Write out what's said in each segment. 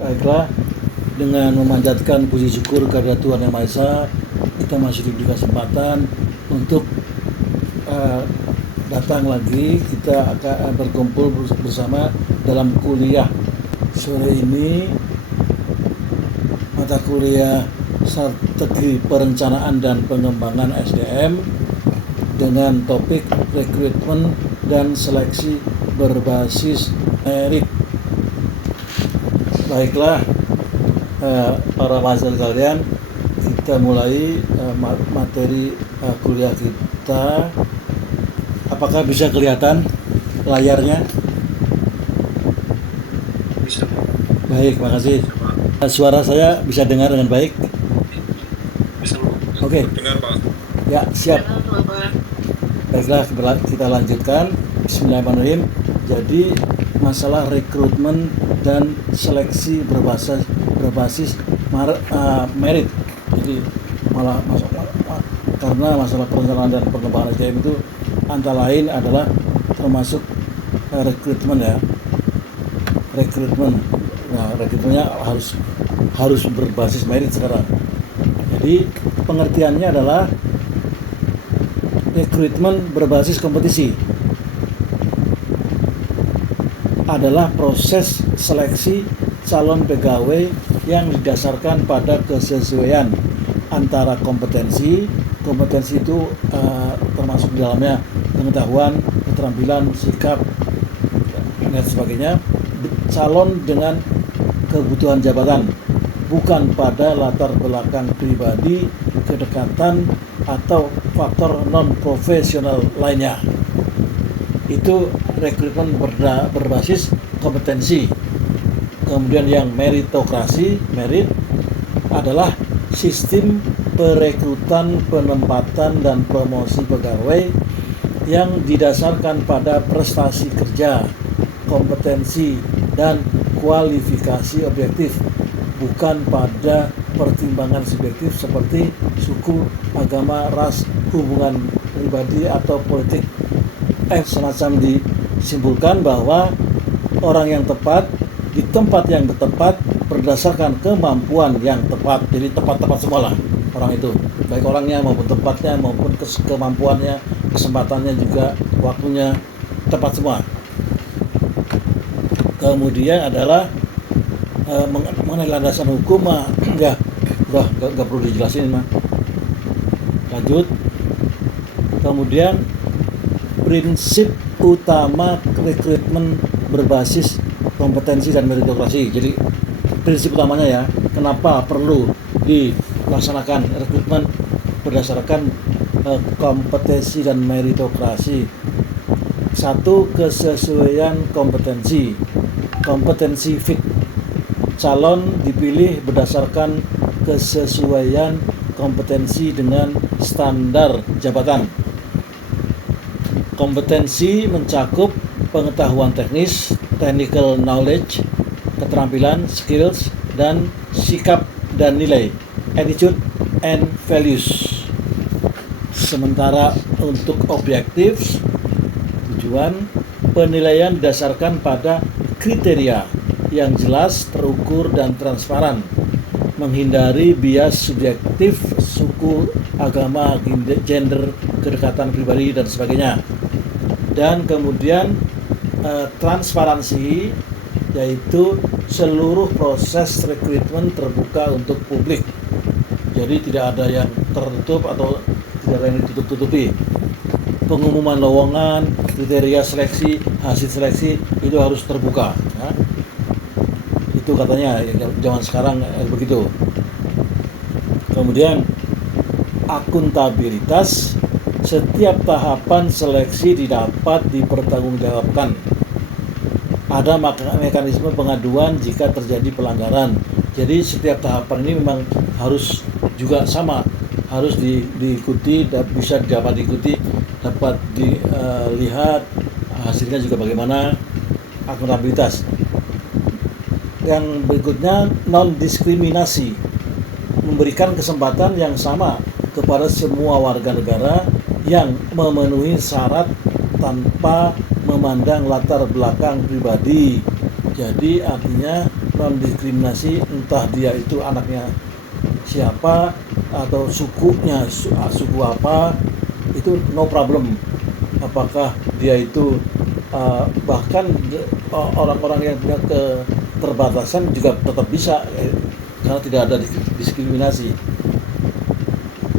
Baiklah, dengan memanjatkan puji syukur kepada Tuhan Yang Maha Esa, kita masih diberi kesempatan untuk datang lagi. Kita akan berkumpul bersama dalam kuliah sore ini, mata kuliah Strategi Perencanaan dan Pengembangan SDM dengan topik rekrutmen dan seleksi berbasis merit. Baiklah, para mahasiswa sekalian, kita mulai materi kuliah kita. Apakah bisa kelihatan layarnya? Bisa. Baik, makasih. Suara saya bisa dengar dengan baik? Bisa. Oke. Dengar, Pak. Ya, siap. Baiklah, kita lanjutkan. Bismillahirrahmanirrahim. Jadi masalah rekrutmen dan seleksi berbasis merit. Jadi karena masalah perencanaan dan pengembangan SDM itu antara lain adalah termasuk rekrutmen ya. Rekrutmennya harus berbasis merit sekarang. Jadi pengertiannya adalah rekrutmen berbasis kompetisi adalah proses seleksi calon pegawai yang didasarkan pada kesesuaian antara kompetensi itu termasuk di dalamnya pengetahuan, keterampilan, sikap, dan sebagainya, calon dengan kebutuhan jabatan, bukan pada latar belakang pribadi, kedekatan, atau faktor non-profesional lainnya. Itu rekrutmen berbasis kompetensi. Kemudian yang meritokrasi, merit, adalah sistem perekrutan, penempatan, dan promosi pegawai yang didasarkan pada prestasi kerja, kompetensi, dan kualifikasi objektif, bukan pada pertimbangan subjektif seperti suku, agama, ras, hubungan pribadi, atau politik. Semacam disimpulkan bahwa orang yang tepat di tempat yang tepat berdasarkan kemampuan yang tepat. Jadi tepat-tepat semua lah orang itu, baik orangnya maupun tempatnya maupun kemampuannya, kesempatannya juga, waktunya tepat semua. Kemudian adalah mengenai landasan hukum nggak perlu dijelasin mah. Lanjut. Kemudian prinsip utama rekrutmen berbasis kompetensi dan meritokrasi. Jadi prinsip utamanya ya, kenapa perlu dilaksanakan rekrutmen berdasarkan kompetensi dan meritokrasi. Satu, kesesuaian kompetensi fit. Calon dipilih berdasarkan kesesuaian kompetensi dengan standar jabatan. Kompetensi mencakup pengetahuan teknis, technical knowledge, keterampilan, skills, dan sikap dan nilai, attitude and values. Sementara untuk objektif, tujuan, penilaian didasarkan pada kriteria yang jelas, terukur, dan transparan, menghindari bias subjektif, suku, agama, gender, kedekatan pribadi, dan sebagainya. Dan kemudian transparansi, yaitu seluruh proses rekrutmen terbuka untuk publik. Jadi tidak ada yang tertutup atau tidak ada yang ditutup-tutupi. Pengumuman lowongan, kriteria seleksi, hasil seleksi itu harus terbuka ya. Itu katanya zaman sekarang begitu. Kemudian akuntabilitas, setiap tahapan seleksi didapat dipertanggungjawabkan. Ada mekanisme pengaduan jika terjadi pelanggaran. Jadi setiap tahapan ini memang harus juga sama, harus diikuti, bisa dapat diikuti, dapat dilihat hasilnya juga bagaimana. Akuntabilitas. Yang berikutnya, non-diskriminasi, memberikan kesempatan yang sama kepada semua warga negara yang memenuhi syarat tanpa memandang latar belakang pribadi. Jadi artinya non diskriminasi, entah dia itu anaknya siapa atau sukunya suku apa, itu no problem. Apakah dia itu bahkan orang-orang yang punya keterbatasan juga tetap bisa, karena tidak ada diskriminasi.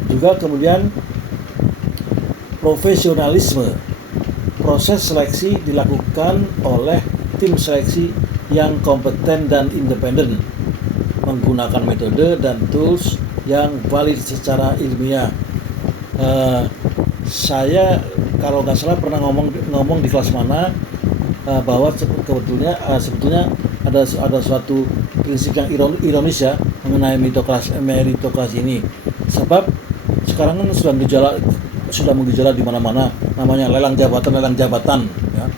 Juga kemudian profesionalisme. Proses seleksi dilakukan oleh tim seleksi yang kompeten dan independen, menggunakan metode dan tools yang valid secara ilmiah. Saya kalau nggak salah pernah ngomong di kelas mana, bahwa sebetulnya ada suatu prinsip yang ironis ya mengenai meritokrasi ini. Sebab sekarang kan sudah mengejala di mana-mana, namanya lelang jabatan ya.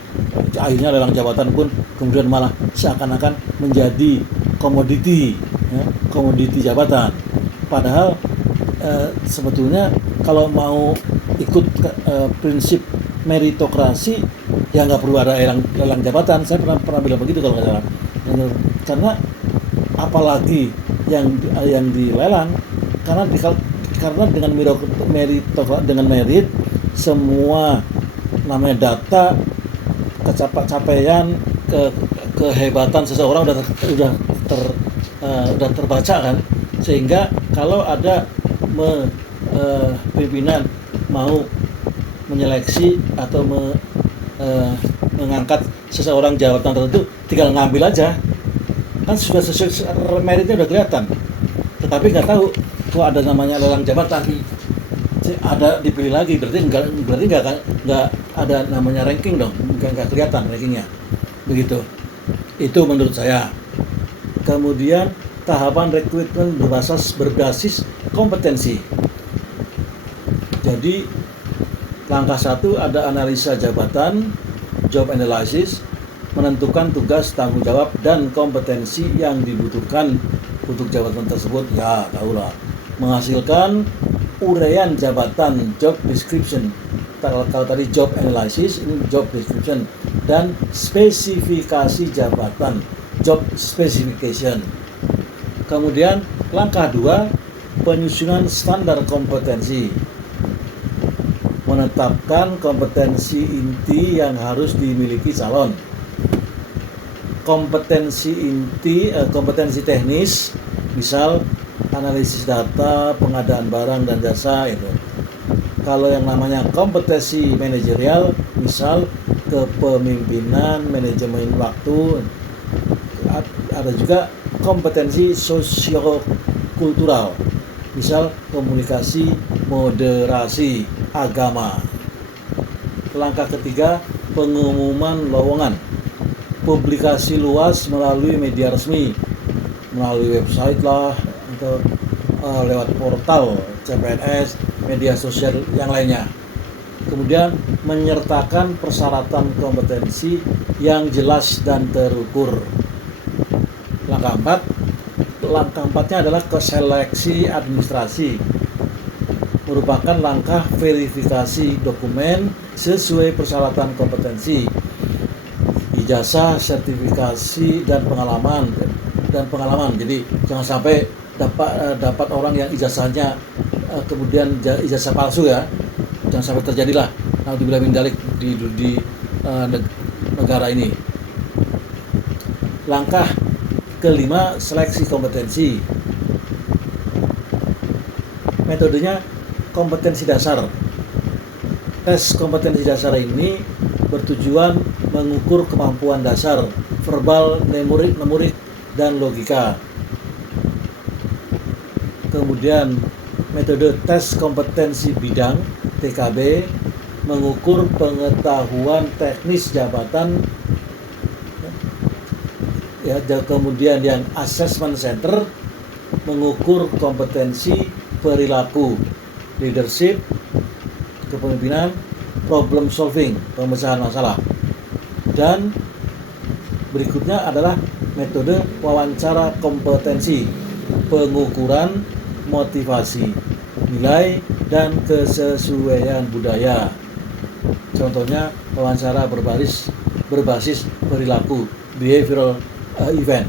Akhirnya lelang jabatan pun kemudian malah seakan-akan menjadi komoditi ya, komoditi jabatan. Padahal sebetulnya kalau mau ikut prinsip meritokrasi ya nggak perlu ada lelang jabatan. Saya pernah bilang begitu kalau nggak salah. Karena apalagi yang dilelang, karena dengan merit semua namanya data, capaian, kehebatan seseorang udah terbaca kan, sehingga kalau ada pimpinan mau menyeleksi atau mengangkat seseorang jabatan tertentu, tinggal ngambil aja kan, sudah sesuai meritnya udah kelihatan. Tetapi nggak tahu kok ada namanya lelang jabatan, ada dipilih lagi, berarti nggak ada namanya ranking dong, nggak kelihatan rankingnya, begitu. Itu menurut saya. Kemudian tahapan rekrutmen berbasis kompetensi. Jadi langkah 1 ada analisa jabatan, job analysis, menentukan tugas, tanggung jawab, dan kompetensi yang dibutuhkan untuk jabatan tersebut. Ya, tahulah. Menghasilkan uraian jabatan, job description. Kalau tadi job analysis, ini job description, dan spesifikasi jabatan, job specification. Kemudian langkah 2, penyusunan standar kompetensi. Menetapkan kompetensi inti yang harus dimiliki calon. Kompetensi inti, kompetensi teknis, misal analisis data, pengadaan barang dan jasa itu. Kalau yang namanya kompetensi manajerial, misal kepemimpinan, manajemen waktu. Ada juga kompetensi sosiokultural, misal komunikasi, moderasi, agama. Langkah ketiga, pengumuman lowongan. Publikasi luas melalui media resmi, melalui website lah, atau lewat portal CPNS, media sosial yang lainnya. Kemudian menyertakan persyaratan kompetensi yang jelas dan terukur. Langkah 4-nya adalah seleksi administrasi, merupakan langkah verifikasi dokumen sesuai persyaratan kompetensi, ijazah, sertifikasi, dan pengalaman. Jadi jangan sampai dapat orang yang ijazahnya kemudian ijazah palsu ya, jangan sampai terjadilah naudzubillah min dzalik di negara ini. Langkah kelima, seleksi kompetensi. Metodenya kompetensi dasar. Tes kompetensi dasar ini bertujuan mengukur kemampuan dasar, verbal, numerik, dan logika. Kemudian metode tes kompetensi bidang, TKB, mengukur pengetahuan teknis jabatan. Ya, kemudian yang assessment center, mengukur kompetensi perilaku, leadership, kepemimpinan, problem solving, pemecahan masalah. Dan berikutnya adalah metode wawancara kompetensi, pengukuran motivasi, nilai, dan kesesuaian budaya. Contohnya wawancara berbasis perilaku, behavioral event.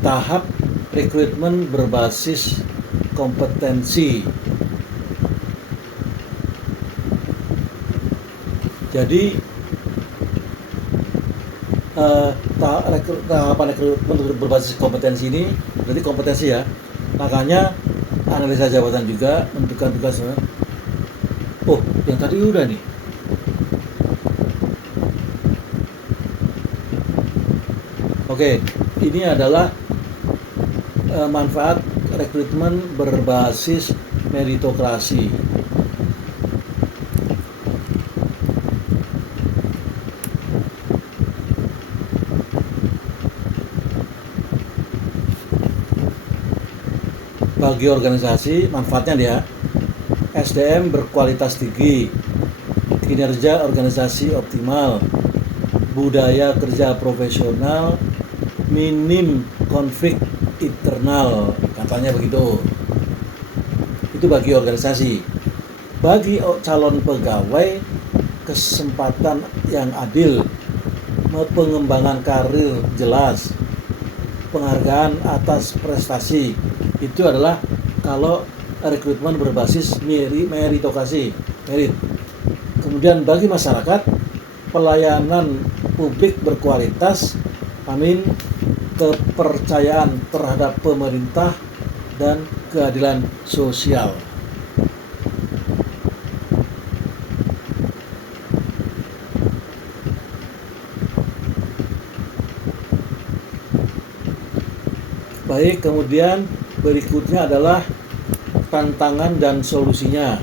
tahap rekrutmen berbasis kompetensi. Jadi tahapan rekrutmen berbasis kompetensi ini berarti kompetensi ya. Makanya analisa jabatan juga, menentukan tugas. Oh, yang tadi udah nih. Oke, ini adalah manfaat rekrutmen berbasis meritokrasi. Bagi organisasi, manfaatnya dia SDM berkualitas tinggi, kinerja organisasi optimal, budaya kerja profesional, minim konflik internal, katanya begitu. Itu bagi organisasi. Bagi calon pegawai, kesempatan yang adil, pengembangan karir jelas, penghargaan atas prestasi. Itu adalah kalau rekrutmen berbasis meritokrasi, merit. Kemudian bagi masyarakat, pelayanan publik berkualitas, kepercayaan terhadap pemerintah dan keadilan sosial. Baik, kemudian berikutnya adalah tantangan dan solusinya.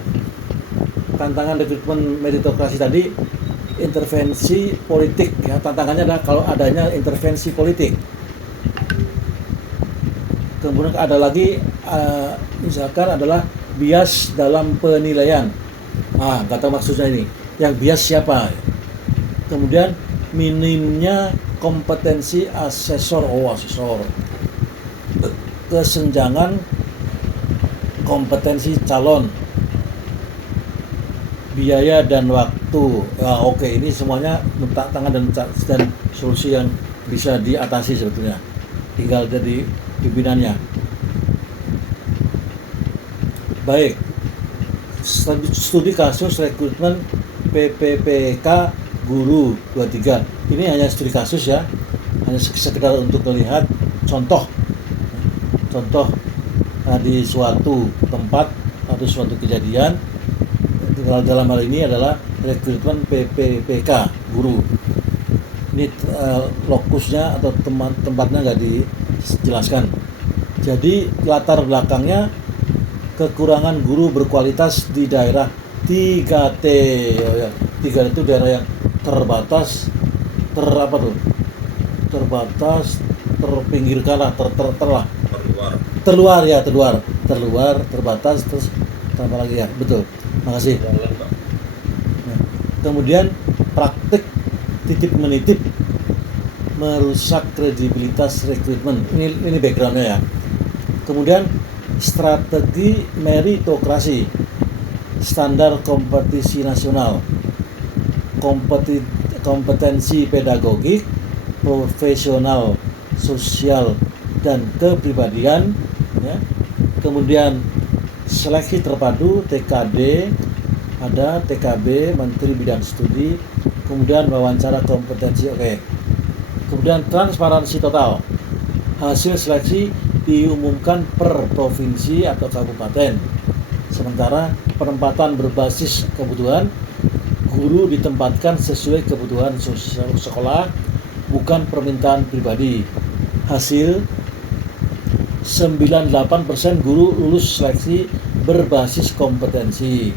Tantangan rekrutmen meritokrasi tadi, intervensi politik ya. Tantangannya adalah kalau adanya intervensi politik. Kemudian ada lagi misalkan adalah bias dalam penilaian. Nggak tahu maksudnya ini. Yang bias siapa? Kemudian minimnya kompetensi asesor. Asesor. Kesenjangan kompetensi calon, biaya dan waktu. Oke, ini semuanya tantangan dan solusi yang bisa diatasi sebetulnya. Tinggal jadi pimpinannya. Baik, studi kasus rekrutmen PPPK guru 23. Ini hanya studi kasus ya, hanya sekedar untuk melihat contoh di suatu tempat atau suatu kejadian. Dalam hal ini adalah rekrutmen PPPK guru. Ini lokusnya atau tempatnya nggak dijelaskan. Jadi latar belakangnya kekurangan guru berkualitas di daerah 3T. 3 itu daerah yang terbatas, terbatas, terpinggirkan lah, terluar, terbatas, terus apa lagi ya? Betul. Makasih. Nah, kemudian praktik titip menitip merusak kredibilitas rekrutmen. Ini backgroundnya ya. Kemudian strategi meritokrasi, standar kompetisi nasional, kompetensi pedagogik, profesional, sosial dan kepribadian ya. Kemudian seleksi terpadu TKD, ada TKB Menteri Bidang Studi, kemudian wawancara kompetensi. Oke. Kemudian transparansi total, hasil seleksi diumumkan per provinsi atau kabupaten. Sementara penempatan berbasis kebutuhan, guru ditempatkan sesuai kebutuhan sosial sekolah, bukan permintaan pribadi. Hasil 98% guru lulus seleksi berbasis kompetensi.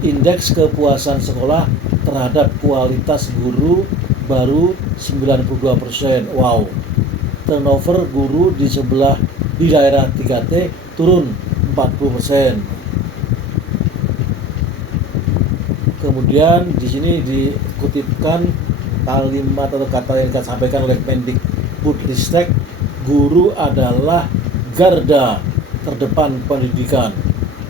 Indeks kepuasan sekolah terhadap kualitas guru baru 92%. Wow. Turnover guru di daerah 3T turun 40%. Kemudian di sini dikutipkan kalimat atau kata yang disampaikan oleh Mendikbudristek, guru adalah garda terdepan pendidikan.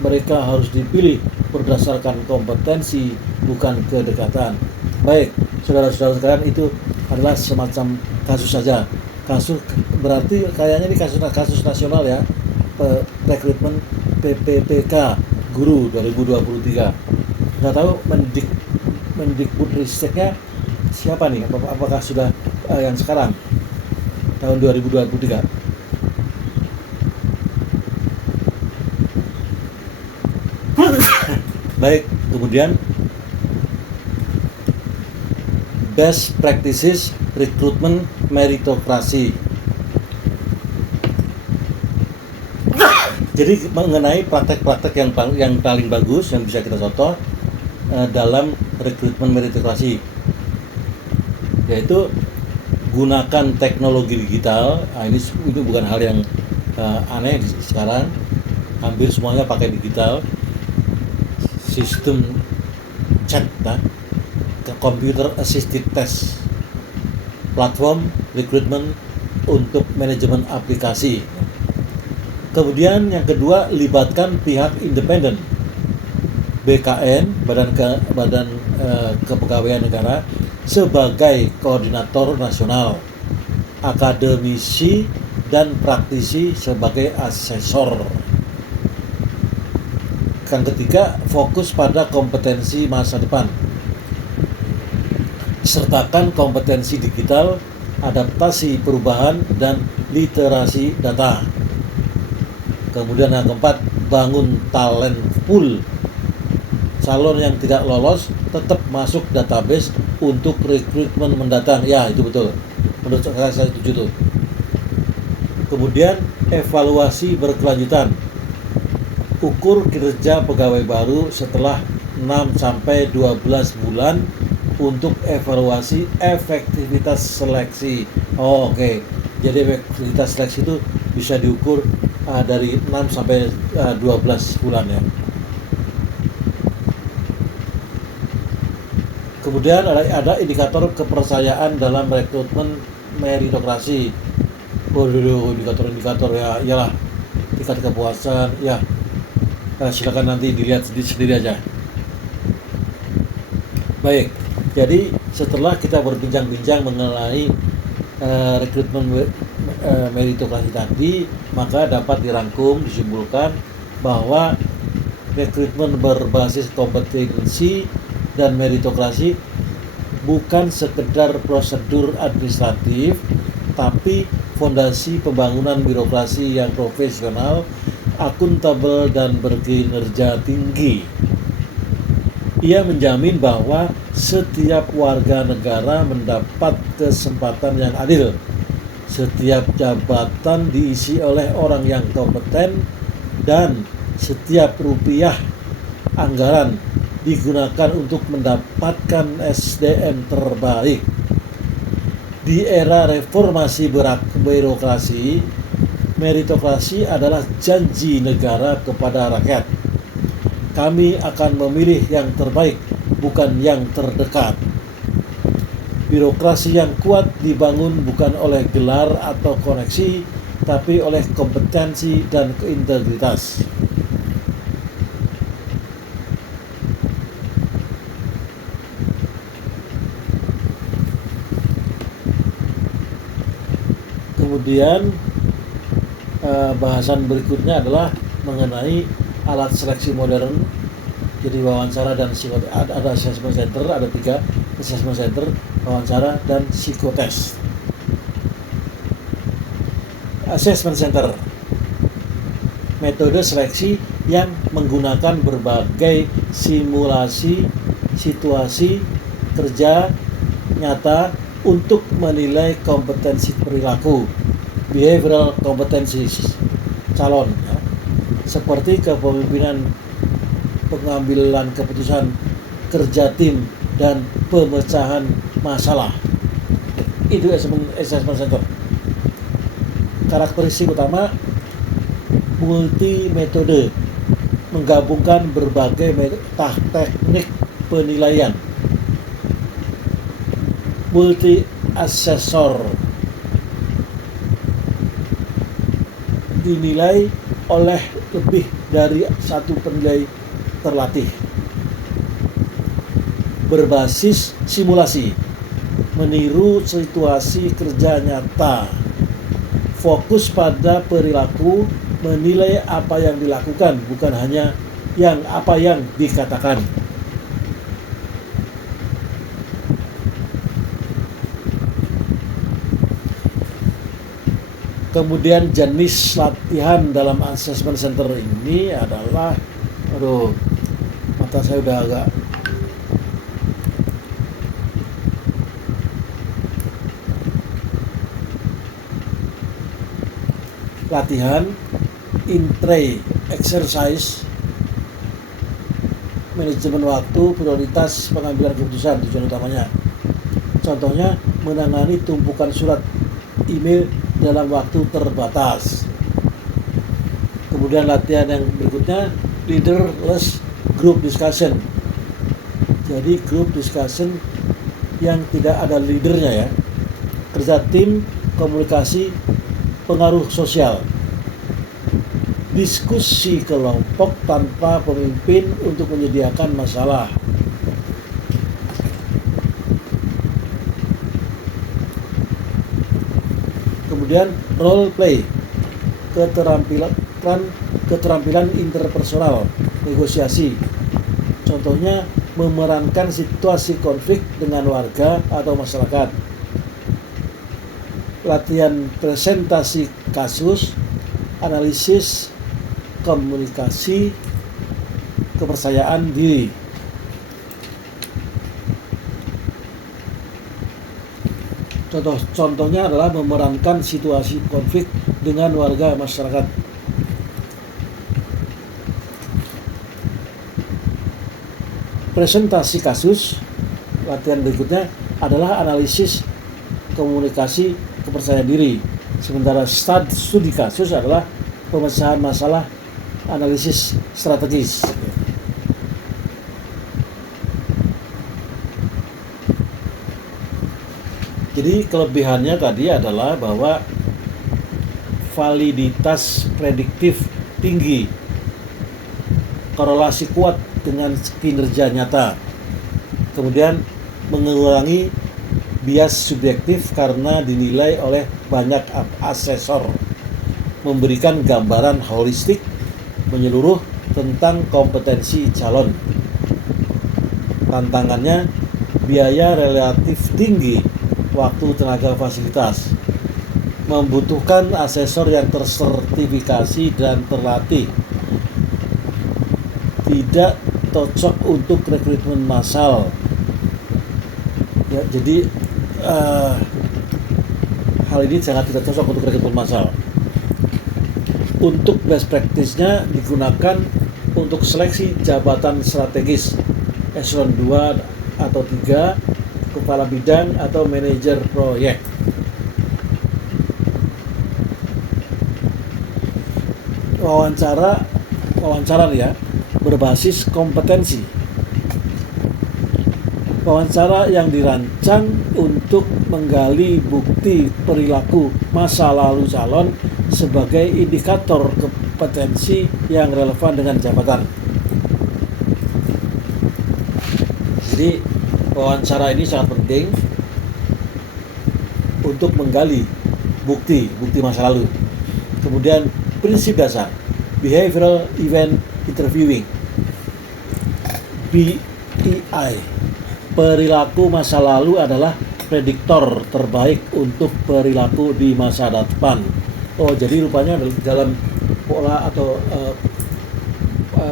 Mereka harus dipilih berdasarkan kompetensi, bukan kedekatan. Baik, saudara-saudara sekalian, itu adalah semacam kasus saja. Kasus berarti kayaknya ini kasus nasional ya, rekrutmen PPPK guru 2023. Nggak tahu Mendikbudristeknya siapa nih? Apakah sudah yang sekarang tahun 2023? Baik, kemudian best practices recruitment meritokrasi. Jadi mengenai praktek-praktek yang paling bagus yang bisa kita contoh dalam rekrutmen meritokrasi, yaitu gunakan teknologi digital. Ini bukan hal yang aneh sekarang, hampir semuanya pakai digital, sistem chat, ke computer assisted test, platform rekrutmen untuk manajemen aplikasi. Kemudian yang kedua, libatkan pihak independen, BKN, Badan Kepegawaian Negara, sebagai koordinator nasional, akademisi dan praktisi sebagai asesor. Yang ketiga, fokus pada kompetensi masa depan. Sertakan kompetensi digital, adaptasi perubahan, dan literasi data. Kemudian yang keempat, bangun talent pool. Calon yang tidak lolos tetap masuk database untuk rekrutmen mendatang. Ya, itu betul. Menurut saya setuju tuh. Kemudian evaluasi berkelanjutan. Ukur kinerja pegawai baru setelah 6-12 bulan untuk evaluasi efektivitas seleksi. Oke. Jadi efektivitas seleksi itu bisa diukur dari 6-12 bulan ya. Kemudian ada indikator kepercayaan dalam rekrutmen meritokrasi. Indikator ya, iyalah tingkat kepuasan ya. Silakan nanti dilihat sendiri aja. Baik, jadi setelah kita berbincang-bincang mengenai rekrutmen meritokrasi tadi, maka dapat dirangkum, disimpulkan bahwa rekrutmen berbasis kompetensi dan meritokrasi bukan sekedar prosedur administratif, tapi fondasi pembangunan birokrasi yang profesional, akuntabel, dan berkinerja tinggi. Ia menjamin bahwa setiap warga negara mendapat kesempatan yang adil. Setiap jabatan diisi oleh orang yang kompeten, dan setiap rupiah anggaran digunakan untuk mendapatkan SDM terbaik. Di era reformasi birokrasi, meritokrasi adalah janji negara kepada rakyat. Kami akan memilih yang terbaik, bukan yang terdekat. Birokrasi yang kuat dibangun bukan oleh gelar atau koneksi, tapi oleh kompetensi dan integritas. Kemudian bahasan berikutnya adalah mengenai alat seleksi modern. Jadi wawancara dan psikotes, ada assessment center, ada 3 assessment center, wawancara dan psikotes. Assessment center, metode seleksi yang menggunakan berbagai simulasi situasi kerja nyata untuk menilai kompetensi perilaku, behavioral competencies calon, ya, seperti kepemimpinan, pengambilan keputusan, kerja tim, dan pemecahan masalah. Itu assessment center. Karakteristik utama, multi metode, menggabungkan berbagai teknik penilaian. Multi asesor, dinilai oleh lebih dari satu penilai terlatih. Berbasis simulasi, meniru situasi kerja nyata. fokus pada perilaku, menilai apa yang dilakukan, bukan hanya apa yang dikatakan. Kemudian jenis latihan dalam assessment center ini adalah, mata saya udah agak latihan, intre, exercise, manajemen waktu, prioritas, pengambilan keputusan, tujuan utamanya. Contohnya, menangani tumpukan surat email dalam waktu terbatas. Kemudian latihan yang berikutnya, leaderless group discussion. Jadi group discussion yang tidak ada leadernya ya. Kerja tim, komunikasi, pengaruh sosial. Diskusi kelompok tanpa pemimpin untuk menyediakan masalah. Kemudian role play, keterampilan interpersonal, negosiasi. Contohnya memerankan situasi konflik dengan warga atau masyarakat. Latihan presentasi kasus, analisis, komunikasi, kepercayaan diri. Contohnya adalah memerankan situasi konflik dengan warga masyarakat. Presentasi kasus, latihan berikutnya adalah analisis, komunikasi, kepercayaan diri. Sementara studi kasus adalah pemecahan masalah, analisis strategis. Jadi kelebihannya tadi adalah bahwa validitas prediktif tinggi, korelasi kuat dengan kinerja nyata. Kemudian mengurangi bias subjektif karena dinilai oleh banyak asesor, memberikan gambaran holistik menyeluruh tentang kompetensi calon. Tantangannya, biaya relatif tinggi, waktu, tenaga, fasilitas, membutuhkan asesor yang tersertifikasi dan terlatih, tidak cocok untuk rekrutmen massal. Ya, jadi hal ini sangat tidak cocok untuk rekrutmen massal. Untuk best practice-nya digunakan untuk seleksi jabatan strategis eselon 2 atau 3, kepala bidang atau manajer proyek. Wawancara ya, berbasis kompetensi. Wawancara yang dirancang untuk menggali bukti perilaku masa lalu calon sebagai indikator kompetensi yang relevan dengan jabatan. Jadi wawancara ini sangat penting untuk menggali bukti masa lalu. Kemudian prinsip dasar, behavioral event interviewing, BEI. Perilaku masa lalu adalah prediktor terbaik untuk perilaku di masa depan. Jadi rupanya dalam pola atau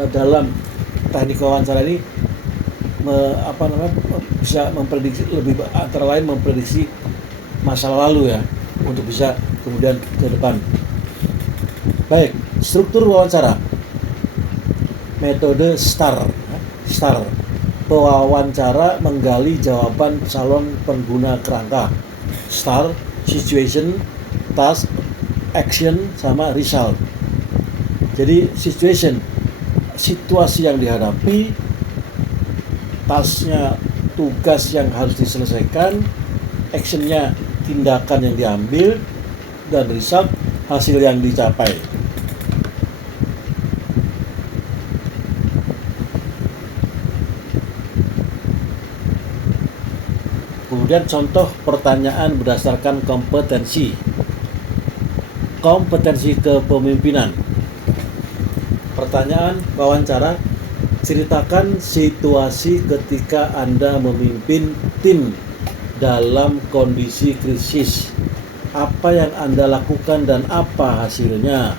dalam teknik wawancara ini bisa memprediksi, lebih antara lain memprediksi masa lalu ya, untuk bisa kemudian ke depan. Baik, struktur wawancara. Metode STAR. Pewawancara menggali jawaban calon pengguna kerangka. STAR, situation, task, action, sama result. Jadi situation, situasi yang dihadapi, tasknya, tugas yang harus diselesaikan, actionnya, tindakan yang diambil, dan result, hasil yang dicapai. Kemudian contoh pertanyaan berdasarkan kompetensi. Kompetensi kepemimpinan. Pertanyaan wawancara, ceritakan situasi ketika Anda memimpin tim dalam kondisi krisis. Apa yang Anda lakukan dan apa hasilnya?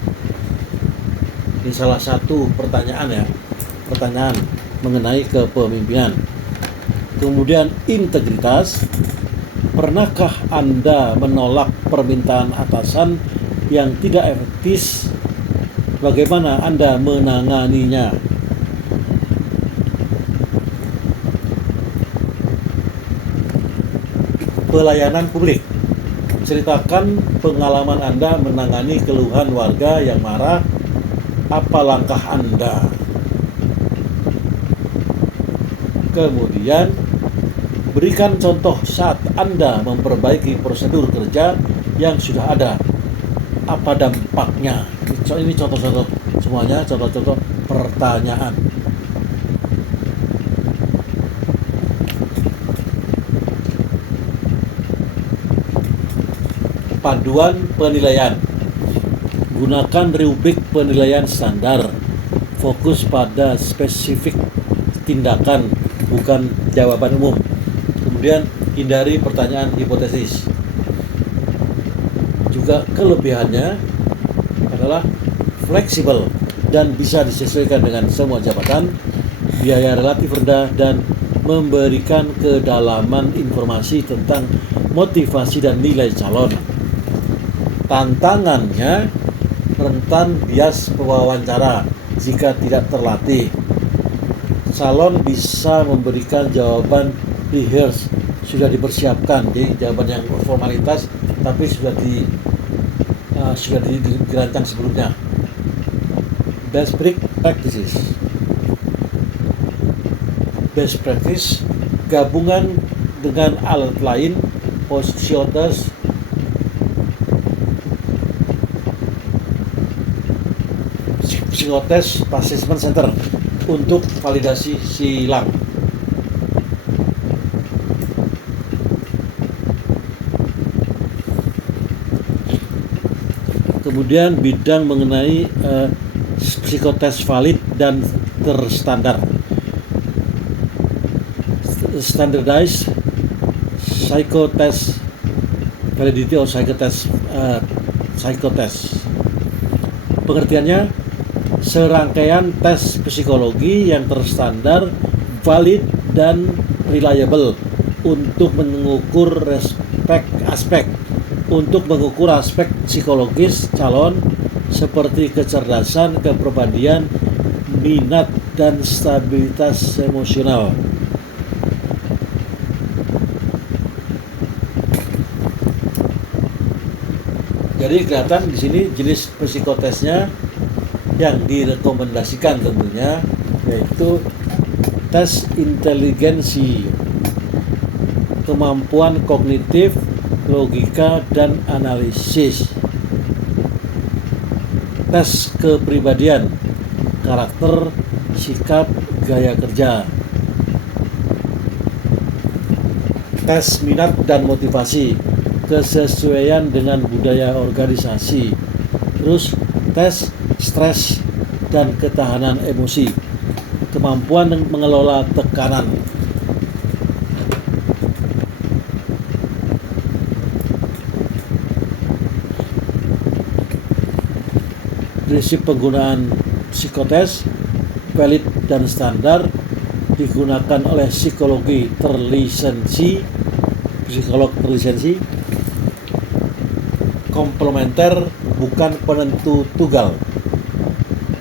Ini salah satu pertanyaan ya. Pertanyaan mengenai kepemimpinan. Kemudian integritas. Pernahkah Anda menolak permintaan atasan yang tidak etis? Bagaimana Anda menanganinya? Pelayanan publik. Ceritakan pengalaman Anda menangani keluhan warga yang marah. Apa langkah Anda? Kemudian berikan contoh saat Anda memperbaiki prosedur kerja yang sudah ada. Apa dampaknya? Ini contoh-contoh semuanya, contoh-contoh pertanyaan. Panduan penilaian. Gunakan rubrik penilaian standar. Fokus pada spesifik tindakan, bukan jawaban umum. Kemudian hindari pertanyaan hipotesis. Juga kelebihannya adalah fleksibel dan bisa disesuaikan dengan semua jabatan, biaya relatif rendah, dan memberikan kedalaman informasi tentang motivasi dan nilai calon. Tantangannya rentan bias pewawancara jika tidak terlatih. Calon bisa memberikan jawaban rehearse, sudah dipersiapkan, jadi jawaban yang formalitas tapi sudah dirancang sebelumnya. Best practices. Best practice gabungan dengan alat lain, physiotest, psikotest assessment center untuk validasi silang. Kemudian bidang mengenai psikotest valid dan terstandar. Standardized psychotest validity or psychotest. Pengertiannya, serangkaian tes psikologi yang terstandar, valid, dan reliable untuk mengukur aspek psikologis calon seperti kecerdasan, kepribadian, minat, dan stabilitas emosional. Jadi kelihatan di sini jenis psikotesnya yang direkomendasikan tentunya yaitu tes inteligensi, kemampuan kognitif, logika, dan analisis. Tes kepribadian, karakter, sikap, gaya kerja. Tes minat dan motivasi, kesesuaian dengan budaya organisasi. Terus tes stres dan ketahanan emosi, kemampuan mengelola tekanan. Prinsip penggunaan psikotes valid dan standar digunakan oleh psikolog terlisensi, komplementer bukan penentu tunggal,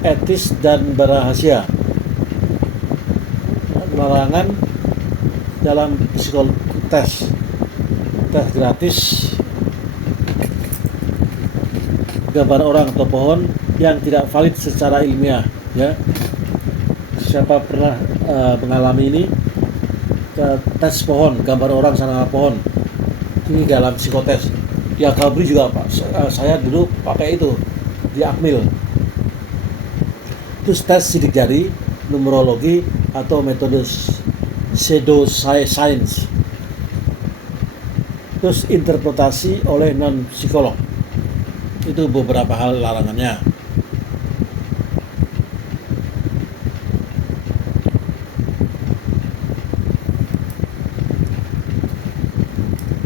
etis dan berrahasia. Larangan dalam psikotes, tes gratis, gambar orang atau pohon yang tidak valid secara ilmiah, ya. Siapa pernah mengalami ini? Tes pohon, gambar orang sama pohon, ini dalam psikotes. Di Akabri juga Pak, saya dulu pakai itu di Akmil. Terus tes sidik jari, numerologi atau metode pseudo science. Terus interpretasi oleh non psikolog. Itu beberapa hal larangannya.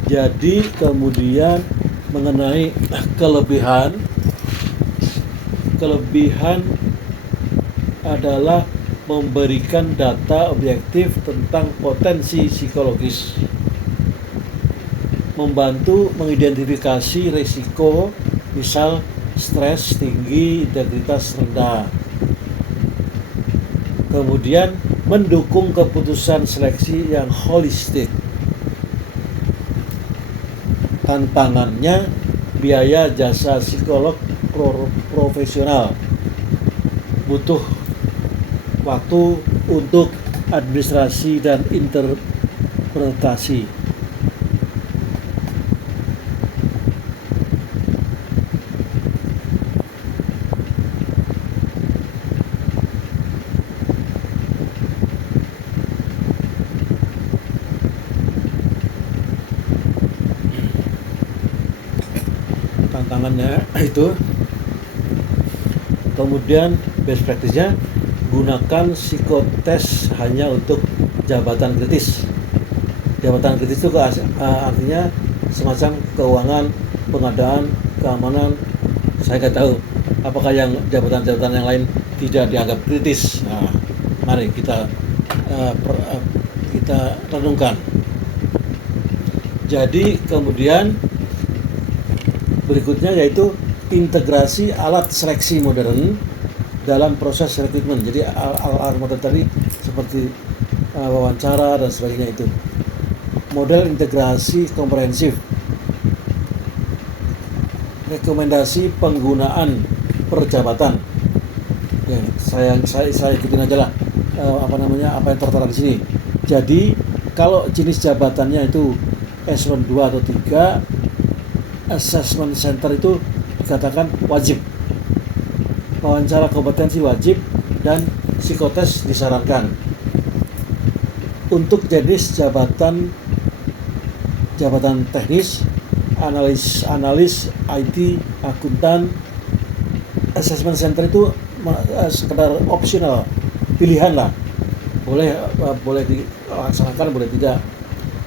Jadi kemudian mengenai kelebihan adalah memberikan data objektif tentang potensi psikologis, membantu mengidentifikasi risiko, misal stres tinggi, integritas rendah. Kemudian mendukung keputusan seleksi yang holistik. Tantangannya biaya jasa psikolog profesional, butuh waktu untuk administrasi dan interpretasi. Tantangannya itu. Kemudian best practice-nya, gunakan psikotes hanya untuk jabatan kritis. Jabatan kritis itu artinya semacam keuangan, pengadaan, keamanan. Saya nggak tahu apakah yang jabatan-jabatan yang lain tidak dianggap kritis. Nah, mari kita renungkan. Jadi kemudian berikutnya yaitu integrasi alat seleksi modern dalam proses rekrutmen. Jadi alat modern tadi seperti wawancara dan sebagainya itu. Model integrasi komprehensif. Rekomendasi penggunaan perjabatan. Ya, saya ikutin aja lah apa yang tertera di sini. Jadi kalau jenis jabatannya itu eselon 2 atau 3, assessment center itu dikatakan wajib, wawancara kompetensi wajib, dan psikotes disarankan. Untuk jenis jabatan teknis, analis IT, akuntan, assessment center itu sekedar opsional, pilihan lah, boleh dilaksanakan, boleh tidak.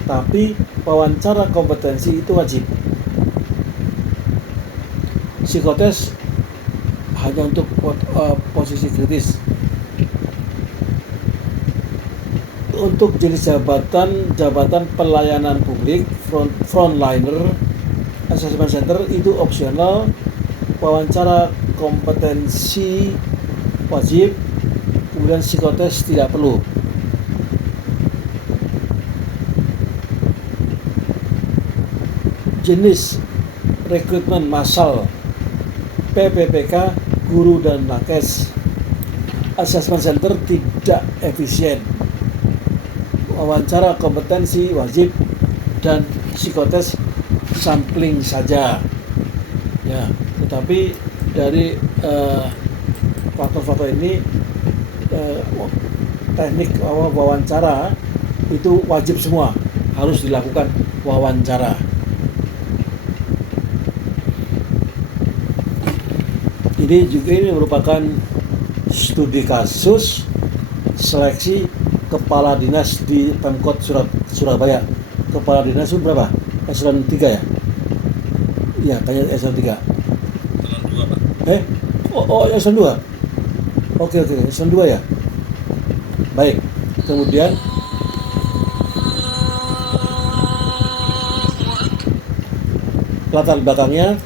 Tapi wawancara kompetensi itu wajib. Psikotes hanya untuk posisi kritis. Untuk jenis jabatan pelayanan publik, frontliner, assessment center itu opsional, wawancara kompetensi wajib, kemudian psikotes tidak perlu. Jenis rekrutmen massal, PPPK, guru dan nakes, assessment center tidak efisien, wawancara kompetensi wajib, dan psikotes sampling saja. Ya, tetapi dari faktor-faktor ini teknik wawancara itu wajib semua, harus dilakukan wawancara. Ini merupakan studi kasus seleksi kepala dinas di Pemkot Surabaya. Kepala dinas itu berapa? Eselon 3 ya? Iya, kayaknya eselon 3. Eselon 2, Pak. Eselon 2. Oke, eselon 2 ya. Baik. Kemudian latar belakangnya,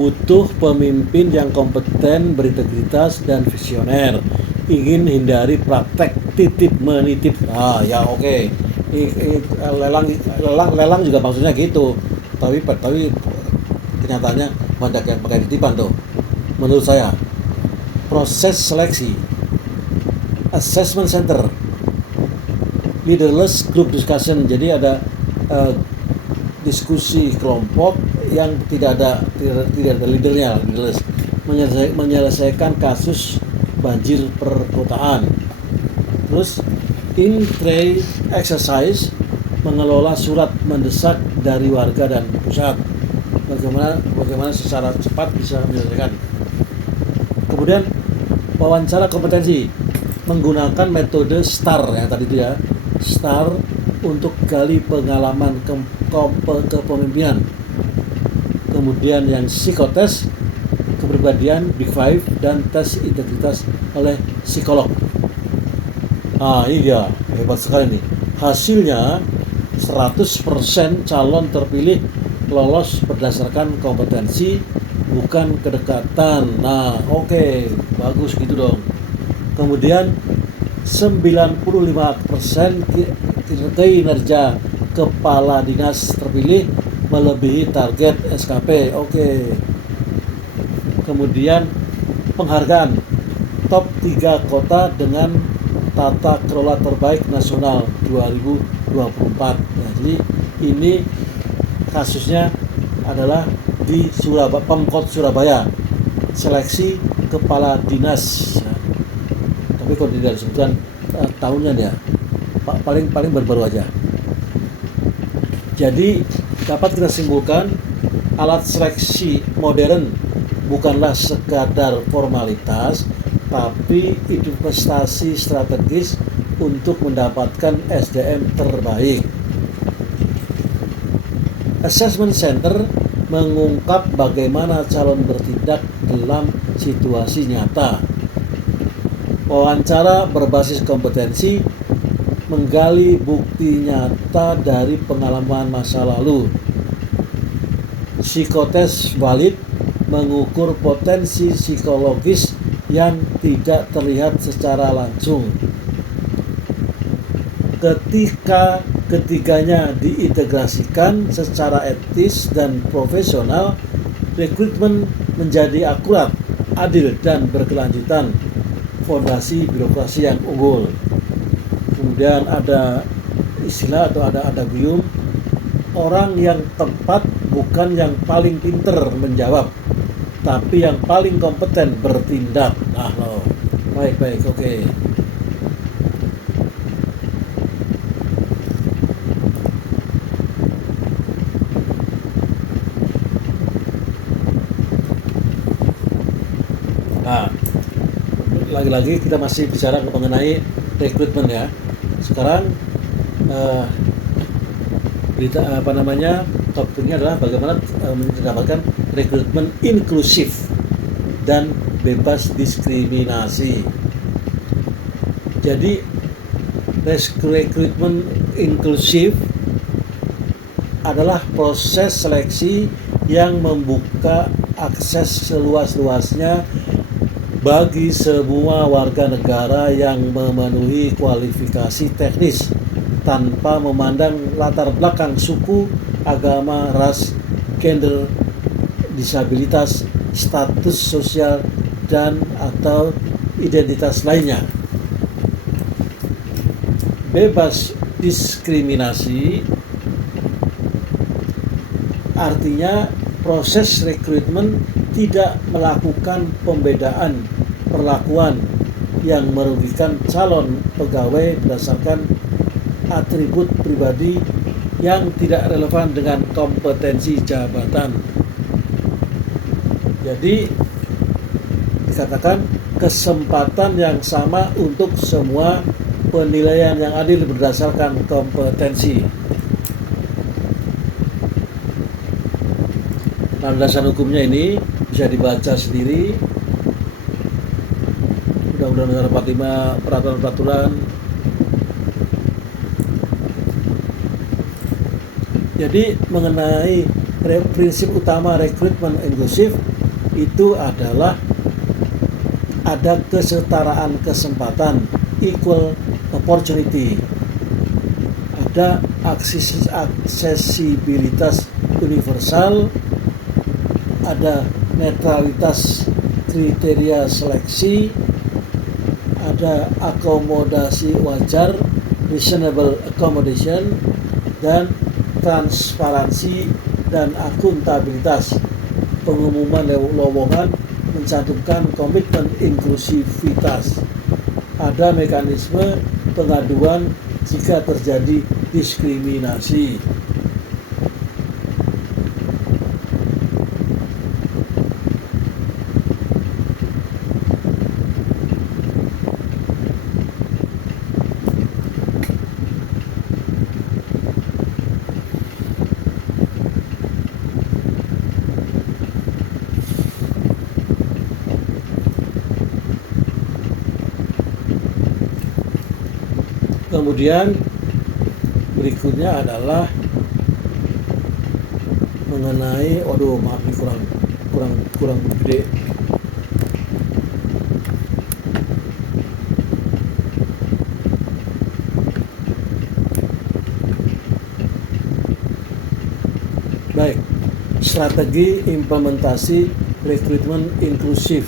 butuh pemimpin yang kompeten, berintegritas, dan visioner. Ingin hindari praktek titip menitip. Oke. Lelang juga maksudnya gitu. Tapi kenyataannya banyak yang pakai titipan tuh. Menurut saya, proses seleksi, assessment center, leaderless group discussion. Jadi ada diskusi kelompok yang tidak ada leadernya, leaderless, menyelesaikan kasus banjir perkotaan. Terus in-tray exercise, mengelola surat mendesak dari warga dan pusat. bagaimana secara cepat bisa menyelesaikan. Kemudian wawancara kompetensi menggunakan metode STAR yang tadi itu ya, STAR untuk gali pengalaman kepemimpinan. Kemudian yang psikotes kepribadian Big Five dan tes integritas oleh psikolog. Ini dia hebat sekali nih. Hasilnya 100% calon terpilih lolos berdasarkan kompetensi bukan kedekatan. Oke, bagus gitu dong. Kemudian 95% kinerja kepala dinas terpilih melebihi target SKP. Oke. Kemudian penghargaan top 3 kota dengan tata kelola terbaik nasional 2024. Jadi ini kasusnya adalah di Surabaya, Pemkot Surabaya, seleksi kepala dinas. Tapi kalau tidak disebutkan tahunnya ya, paling baru-baru aja. Jadi dapat kita simpulkan alat seleksi modern bukanlah sekadar formalitas, tapi investasi strategis untuk mendapatkan SDM terbaik. Assessment Center mengungkap bagaimana calon bertindak dalam situasi nyata. Wawancara berbasis kompetensi menggali bukti nyata dari pengalaman masa lalu. Psikotes valid mengukur potensi psikologis yang tidak terlihat secara langsung. Ketika ketiganya diintegrasikan secara etis dan profesional, rekrutmen menjadi akurat, adil, dan berkelanjutan. Fondasi birokrasi yang unggul. Kemudian ada istilah atau ada adagium, orang yang tepat bukan yang paling pinter menjawab, tapi yang paling kompeten bertindak. Baik, oke. Lagi-lagi kita masih bicara mengenai rekrutmen ya. Sekarang topiknya adalah bagaimana mendapatkan rekrutmen inklusif dan bebas diskriminasi. Jadi rekrutmen inklusif adalah proses seleksi yang membuka akses seluas-luasnya bagi semua warga negara yang memenuhi kualifikasi teknis tanpa memandang latar belakang suku, agama, ras, gender, disabilitas, status sosial, dan atau identitas lainnya. Bebas diskriminasi artinya proses rekrutmen tidak melakukan pembedaan perlakuan yang merugikan calon pegawai berdasarkan atribut pribadi yang tidak relevan dengan kompetensi jabatan. Jadi dikatakan kesempatan yang sama untuk semua, penilaian yang adil berdasarkan kompetensi. Landasan hukumnya ini bisa dibaca sendiri, Undang-Undang Negara 45, peraturan-peraturan. Jadi mengenai prinsip utama rekrutmen inklusif itu adalah ada kesetaraan kesempatan, equal opportunity, ada aksesibilitas universal, ada netralitas kriteria seleksi, ada akomodasi wajar, reasonable accommodation, dan transparansi dan akuntabilitas. Pengumuman lowongan mencantumkan komitmen inklusivitas. Ada mekanisme pengaduan jika terjadi diskriminasi. Kemudian berikutnya adalah mengenai, maaf nih kurang gede. Baik, strategi implementasi rekrutmen inklusif.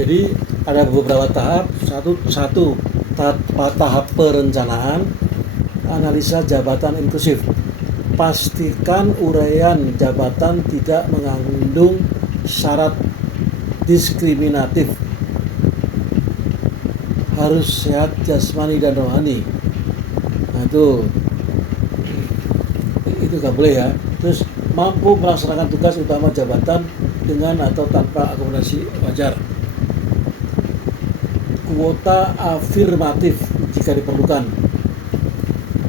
Jadi ada beberapa tahap. Tahap perencanaan, analisa jabatan inklusif. Pastikan uraian jabatan tidak mengandung syarat diskriminatif. Harus sehat jasmani dan rohani. Nah itu gak boleh ya. Terus mampu melaksanakan tugas utama jabatan dengan atau tanpa akomodasi wajar. Kuota afirmatif jika diperlukan.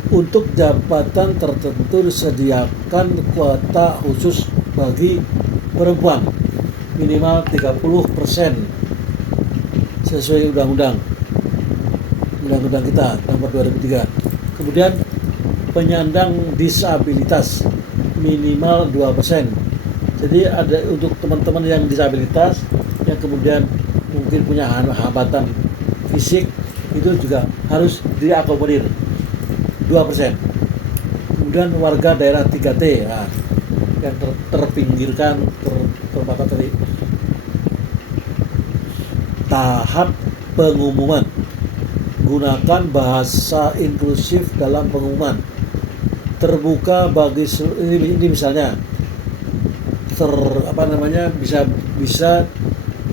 Untuk jabatan tertentu disediakan kuota khusus bagi perempuan minimal 30% sesuai undang-undang kita nomor 2003. Kemudian penyandang disabilitas minimal 2%. Jadi ada untuk teman-teman yang disabilitas yang kemudian mungkin punya hambatan fisik, itu juga harus diakomodir 2%. Kemudian warga daerah 3T yang terpinggirkan, terbatas tadi. Tahap pengumuman. Gunakan bahasa inklusif dalam pengumuman. Terbuka bagi ini misalnya bisa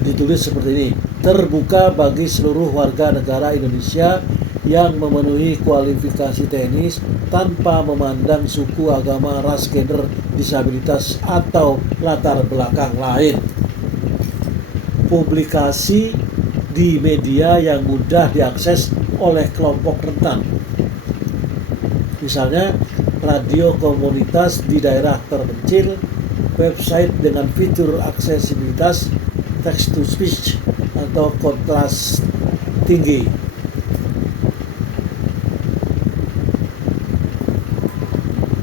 ditulis seperti ini. Terbuka bagi seluruh warga negara Indonesia yang memenuhi kualifikasi teknis tanpa memandang suku, agama, ras, gender, disabilitas atau latar belakang lain. Publikasi di media yang mudah diakses oleh kelompok rentan. Misalnya radio komunitas di daerah terpencil, website dengan fitur aksesibilitas, text to speech atau kontras tinggi.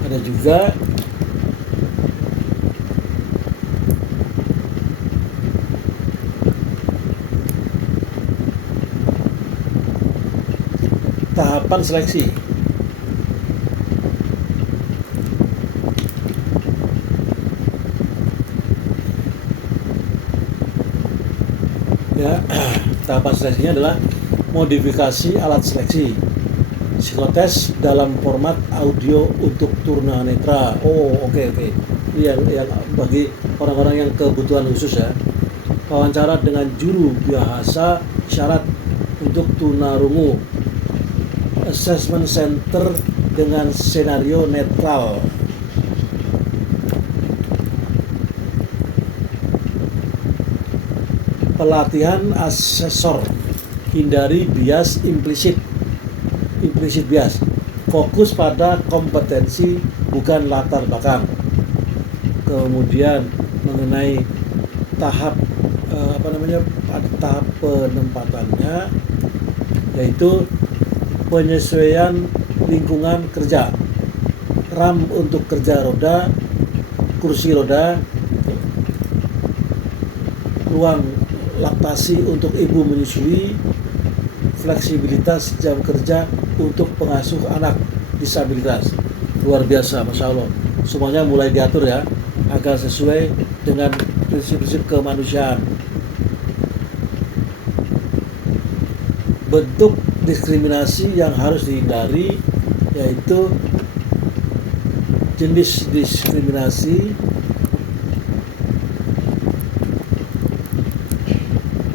Ada juga tahapan seleksi. Ya, tahapan seleksinya adalah modifikasi alat seleksi, psikotes dalam format audio untuk tunanetra. Oke. Ini yang bagi orang-orang yang kebutuhan khusus ya. Wawancara dengan juru bahasa isyarat untuk tunarungu. Assessment center dengan senario netral. Pelatihan asesor, hindari bias implisit bias, fokus pada kompetensi bukan latar belakang. Kemudian mengenai tahap tahap penempatannya, yaitu penyesuaian lingkungan kerja, RAM untuk kerja roda, kursi roda, ruang laktasi untuk ibu menyusui, fleksibilitas jam kerja untuk pengasuh anak disabilitas. Luar biasa, Masya Allah. Semuanya mulai diatur ya, agar sesuai dengan prinsip-prinsip kemanusiaan. Bentuk diskriminasi yang harus dihindari yaitu jenis diskriminasi,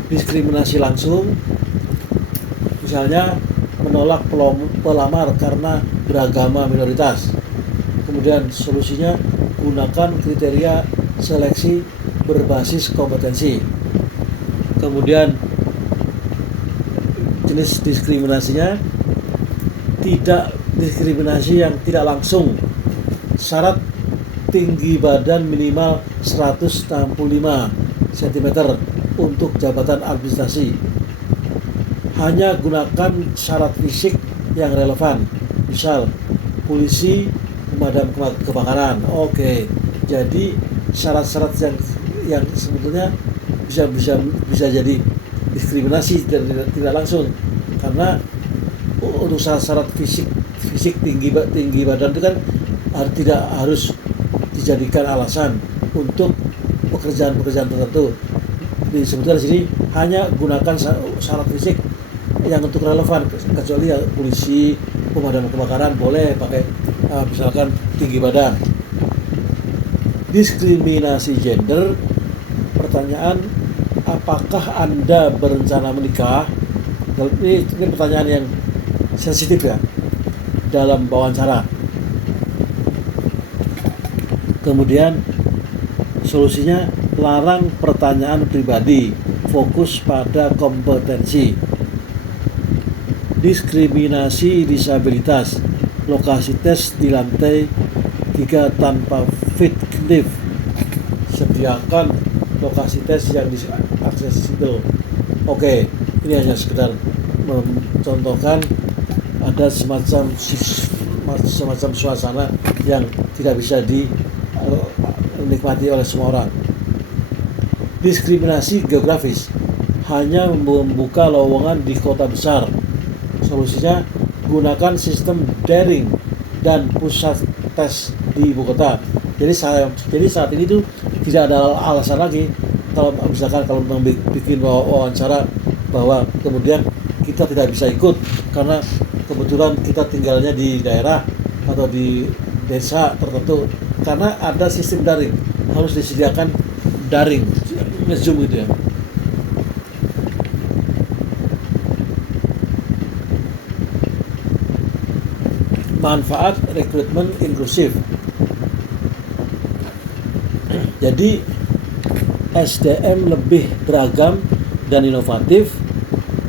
diskriminasi langsung, misalnya menolak pelamar karena beragama minoritas. Kemudian solusinya gunakan kriteria seleksi berbasis kompetensi. Kemudian jenis diskriminasinya tidak diskriminasi yang tidak langsung. Syarat tinggi badan minimal 165 cm untuk jabatan administrasi. Hanya gunakan syarat fisik yang relevan. Misal, polisi, pemadam kebakaran. Oke. Jadi syarat-syarat yang sebetulnya bisa jadi diskriminasi dan tidak langsung, karena untuk syarat fisik tinggi badan itu kan tidak harus dijadikan alasan untuk pekerjaan tertentu. Disebutkan di sini hanya gunakan syarat fisik yang untuk relevan, kecuali ya polisi, pemadam kebakaran boleh pakai misalkan tinggi badan. Diskriminasi gender. Pertanyaan, apakah Anda berencana menikah? Ini pertanyaan yang sensitif ya dalam wawancara. Kemudian solusinya, larang pertanyaan pribadi, fokus pada kompetensi. Diskriminasi disabilitas, lokasi tes di lantai 3 tanpa fit lift. Sediakan lokasi tes yang aksesibel. Oke, ini hanya sekedar mencontohkan ada semacam suasana yang tidak bisa dinikmati oleh semua orang. Diskriminasi geografis, hanya membuka lowongan di kota besar. Solusinya, gunakan sistem daring dan pusat tes di ibu kota. Jadi saat ini tuh tidak ada alasan lagi kalau misalkan bikin wawancara bahwa kemudian kita tidak bisa ikut karena kebetulan kita tinggalnya di daerah atau di desa tertentu, karena ada sistem daring, harus disediakan daring, Zoom gitu ya. Manfaat rekrutmen inklusif. Jadi SDM lebih beragam dan inovatif,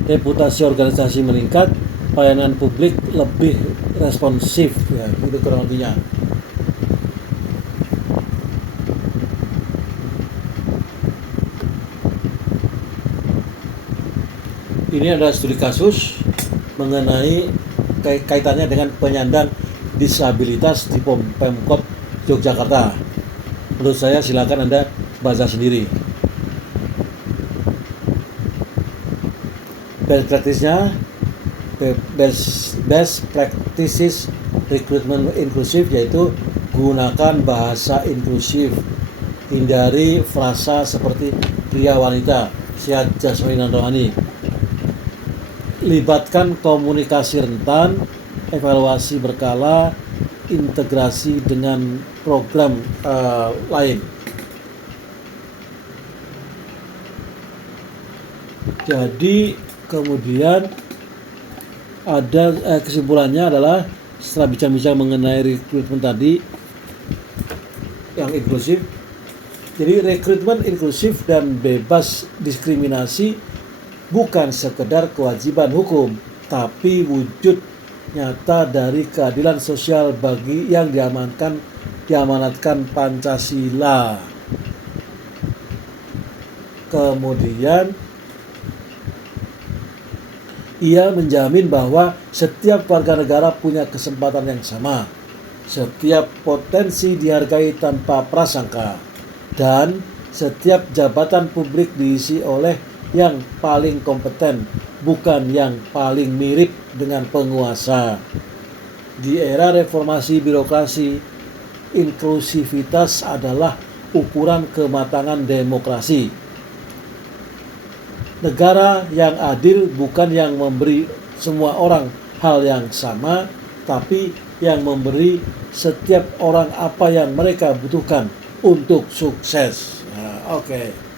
reputasi organisasi meningkat, pelayanan publik lebih responsif, ya itu kurang lebihnya. Ini adalah studi kasus mengenai kaitannya dengan penyandang disabilitas di Pemkot Yogyakarta. Menurut saya silakan Anda baca sendiri. Best practices recruitment inklusif, yaitu gunakan bahasa inklusif, hindari frasa seperti pria wanita, sehat jasmani dan rohani, libatkan komunikasi rentan, evaluasi berkala, integrasi dengan program lain. Jadi kemudian ada kesimpulannya adalah setelah bicara mengenai rekrutmen tadi yang inklusif, jadi rekrutmen inklusif dan bebas diskriminasi bukan sekedar kewajiban hukum, tapi wujud nyata dari keadilan sosial bagi yang diamanatkan Pancasila. Kemudian ia menjamin bahwa setiap warga negara punya kesempatan yang sama, setiap potensi dihargai tanpa prasangka, dan setiap jabatan publik diisi oleh yang paling kompeten, bukan yang paling mirip dengan penguasa. Di era reformasi birokrasi, inklusivitas adalah ukuran kematangan demokrasi. Negara yang adil bukan yang memberi semua orang hal yang sama, tapi yang memberi setiap orang apa yang mereka butuhkan untuk sukses. Nah, oke.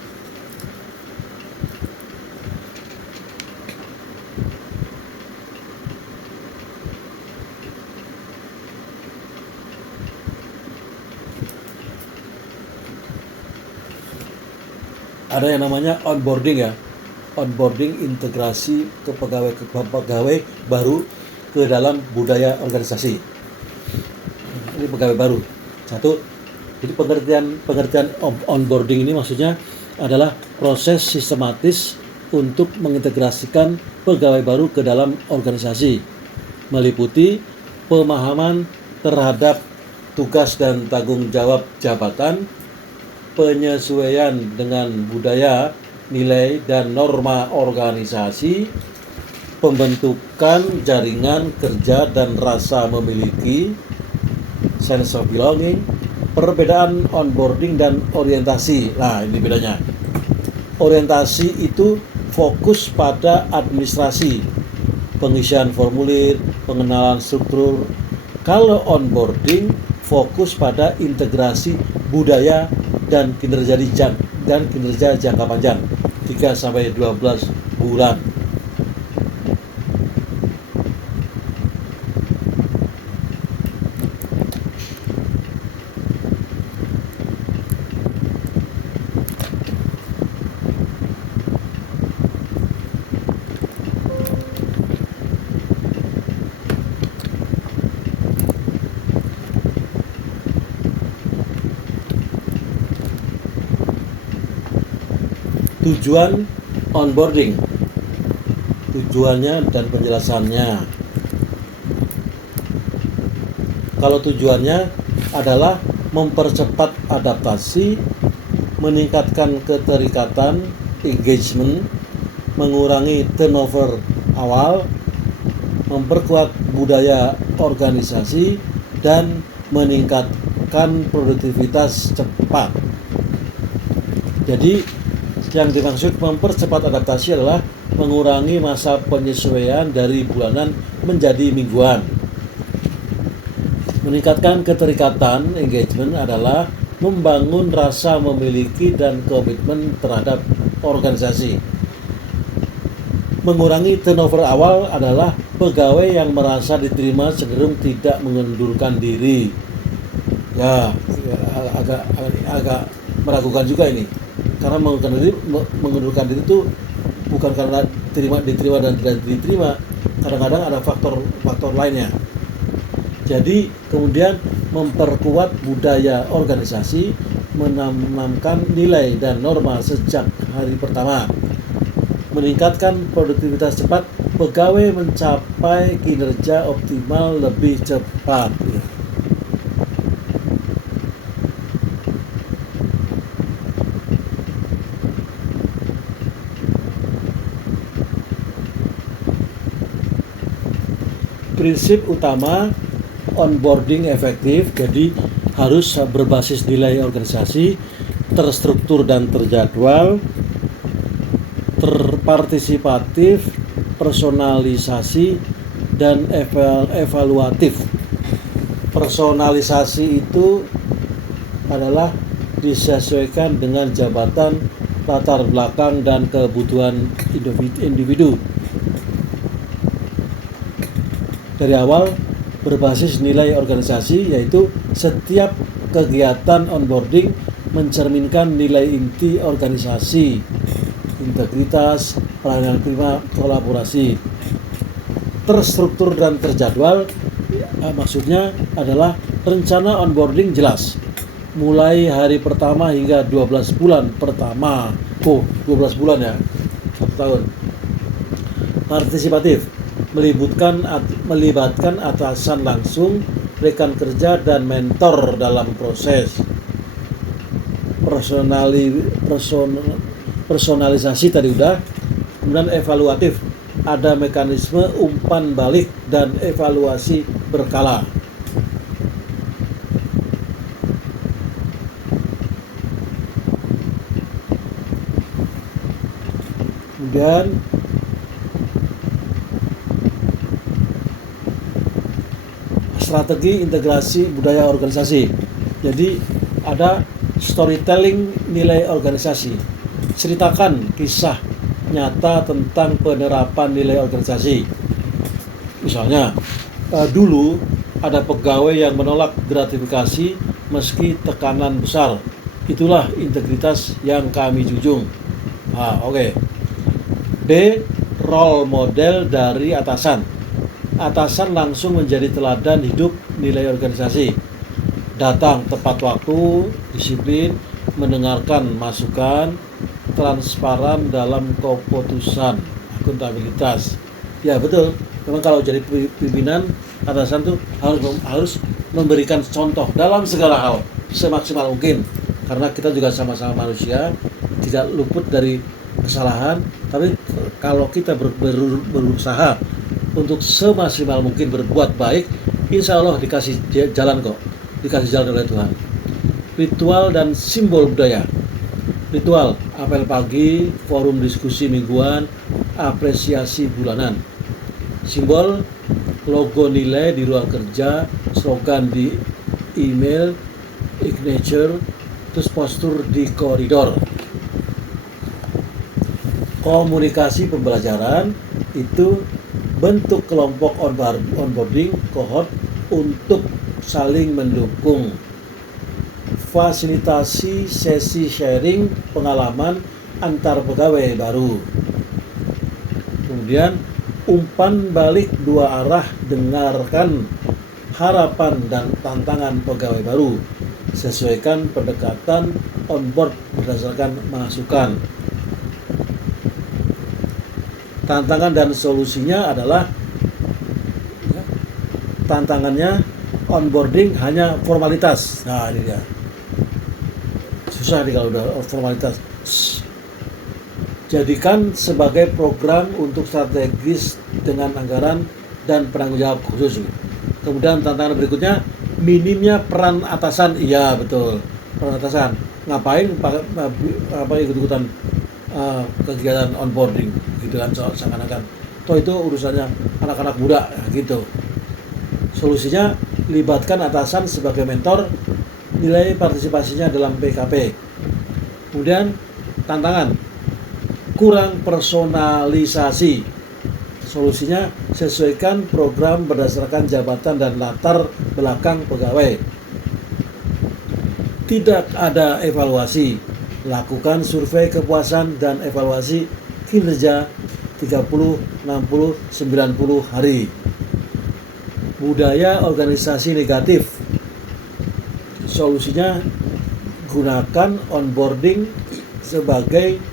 Ada yang namanya onboarding ya, onboarding integrasi ke pegawai baru ke dalam budaya organisasi. Ini pegawai baru. Satu, jadi pengertian onboarding ini maksudnya adalah proses sistematis untuk mengintegrasikan pegawai baru ke dalam organisasi, meliputi pemahaman terhadap tugas dan tanggung jawab jabatan, penyesuaian dengan budaya, nilai, dan norma organisasi, pembentukan jaringan kerja dan rasa memiliki, sense of belonging, perbedaan onboarding dan orientasi. Nah, ini bedanya. Orientasi itu fokus pada administrasi, pengisian formulir, pengenalan struktur. Kalau onboarding fokus pada integrasi budaya dan kinerja jangka panjang 3-12 bulan. Tujuan onboarding, tujuannya dan penjelasannya. Kalau tujuannya adalah mempercepat adaptasi, meningkatkan keterikatan, engagement, mengurangi turnover awal, memperkuat budaya organisasi, dan meningkatkan produktivitas cepat. Jadi yang dimaksud mempercepat adaptasi adalah mengurangi masa penyesuaian dari bulanan menjadi mingguan. Meningkatkan keterikatan, engagement, adalah membangun rasa memiliki dan komitmen terhadap organisasi. Mengurangi turnover awal adalah pegawai yang merasa diterima cenderung tidak mengundurkan diri. Ya, agak meragukan juga ini. Karena mengundurkan diri itu bukan karena diterima dan tidak diterima, kadang-kadang ada faktor lainnya. Jadi kemudian memperkuat budaya organisasi, menanamkan nilai dan norma sejak hari pertama, meningkatkan produktivitas cepat, pegawai mencapai kinerja optimal lebih cepat. Prinsip utama onboarding efektif, jadi harus berbasis nilai organisasi, terstruktur dan terjadwal, terpartisipatif, personalisasi, dan evaluatif. Personalisasi itu adalah disesuaikan dengan jabatan, latar belakang, dan kebutuhan individu. Dari awal berbasis nilai organisasi, yaitu setiap kegiatan onboarding mencerminkan nilai inti organisasi, integritas, pelayanan prima, kolaborasi. Terstruktur dan terjadwal, maksudnya adalah rencana onboarding jelas, mulai hari pertama hingga 12 bulan pertama. 12 bulan ya, 1 tahun. Partisipatif, melibatkan atasan langsung, rekan kerja, dan mentor dalam proses. Personalisasi tadi udah. Kemudian evaluatif, ada mekanisme umpan balik dan evaluasi berkala. Kemudian strategi integrasi budaya organisasi. Jadi ada storytelling nilai organisasi. Ceritakan kisah nyata tentang penerapan nilai organisasi. Misalnya, dulu ada pegawai yang menolak gratifikasi meski tekanan besar. Itulah integritas yang kami junjung. Oke. B. Role model dari atasan. Atasan langsung menjadi teladan hidup nilai organisasi. Datang tepat waktu, disiplin, mendengarkan masukan, transparan dalam keputusan, akuntabilitas. Ya betul, memang kalau jadi pimpinan atasan tuh harus memberikan contoh dalam segala hal semaksimal mungkin, karena kita juga sama-sama manusia, tidak luput dari kesalahan. Tapi kalau kita berusaha untuk semaksimal mungkin berbuat baik, insya Allah dikasih jalan kok, dikasih jalan oleh Tuhan. Ritual dan simbol budaya. Ritual, apel pagi, forum diskusi mingguan, apresiasi bulanan. Simbol, logo nilai di ruang kerja, slogan di email, signature, terus postur di koridor. Komunikasi pembelajaran itu bentuk kelompok onboarding cohort untuk saling mendukung. Fasilitasi sesi sharing pengalaman antar pegawai baru. Kemudian umpan balik dua arah, dengarkan harapan dan tantangan pegawai baru. Sesuaikan pendekatan onboard berdasarkan masukan. Tantangan dan solusinya adalah tantangannya onboarding hanya formalitas. Nah ini dia, susah nih kalau udah formalitas. Jadikan sebagai program untuk strategis dengan anggaran dan penanggung jawab khusus. Kemudian tantangan berikutnya, minimnya peran atasan. Iya betul, peran atasan. Ngapain ikut-ikutan kegiatan onboarding gitu kan, seakan-akan toh itu urusannya anak-anak muda gitu. Solusinya, libatkan atasan sebagai mentor, nilai partisipasinya dalam PKP. Kemudian tantangan, kurang personalisasi. Solusinya, sesuaikan program berdasarkan jabatan dan latar belakang pegawai. Tidak ada evaluasi. Lakukan survei kepuasan dan evaluasi kinerja 30, 60, 90 hari. Budaya organisasi negatif. Solusinya, gunakan onboarding sebagai